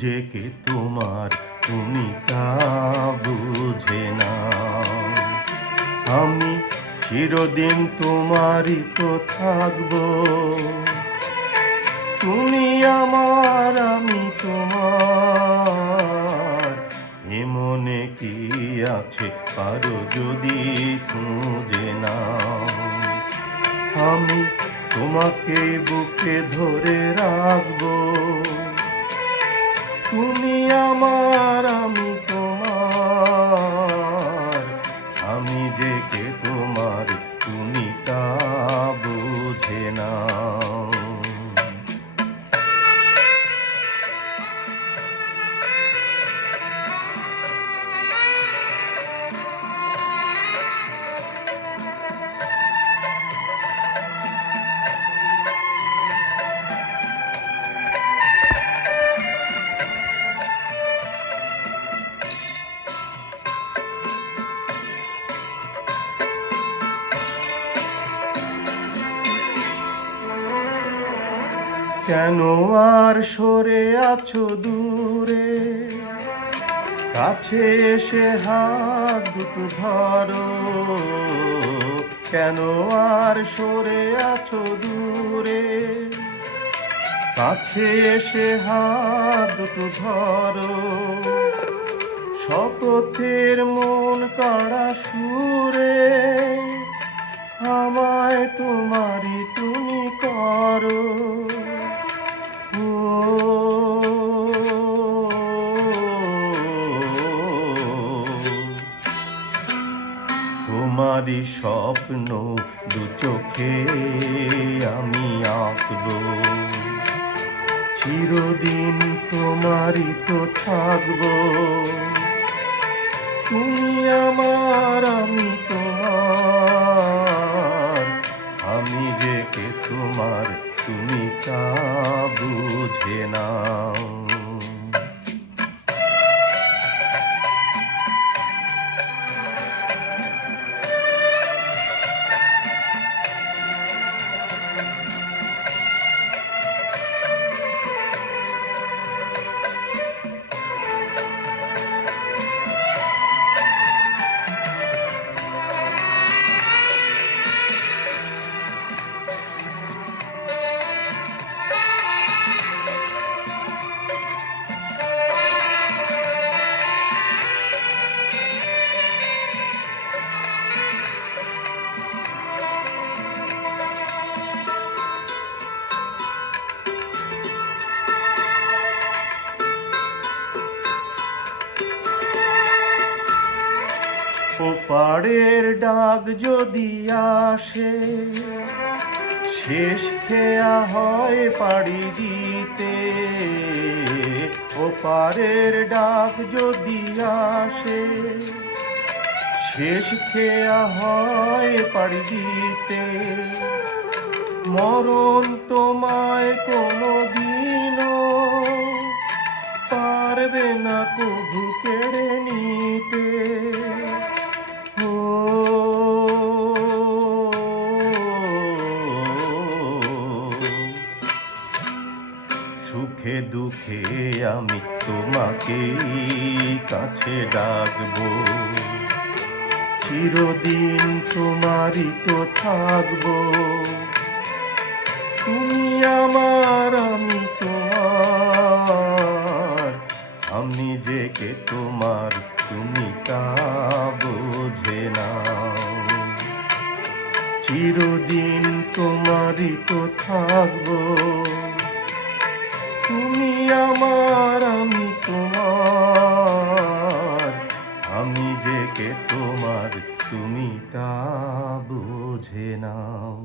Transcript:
যে কে তোমার তুমি তা বুঝে নাও। আমি চিরদিন তোমারই তো থাকবো, তুমি আমার আমি তোমার। এ মনে কি আছে পারো যদি খুঁজে নাও। আমি তোমাকে বুকে ধরে রাখবো, তুমি আমার আমি তোমার। আমি যে কে তোমার তুমি তা বুঝে নাও। কেন আর সরে আছো দূরে, কাছে এসে হাত দুটো ধরো। কেন আর সরে আছো দূরে, কাছে এসে হাত দুটো ধরো। শপথের মন কাড়া সুরে আমায় তোমারই তুমি করো। তোমারই স্বপ্ন দু চোখে আমি আঁকবো, চিরদিন তোমারই তো থাকবো। তুমি আমার আমি তোমার। আমি যে কে তোমার তুমি তা বুঝে নাও। ওপারের ডাক যদি আসে, শেষ খেয়া হয় পাড়ি দিতে। ওপারের ডাক যদি আসে, শেষ খেয়া হয় পাড়ি দিতে। মরণ তোমায় কোনোদিনও পারবে না কভু কেড়ে নিতে। সুখে দুঃখে আমি তোমাকে কাছে ডাকবো, চিরদিন তোমারই তো থাকবো। তুমি আমার আমি তোমার। আমি যে কে তোমার তুমি তা বুঝে নাও। চিরদিন তোমারই তো থাকবো, তুমি আমার আমি তোমার। আমি যে কে তোমার তুমি তা বুঝে নাও।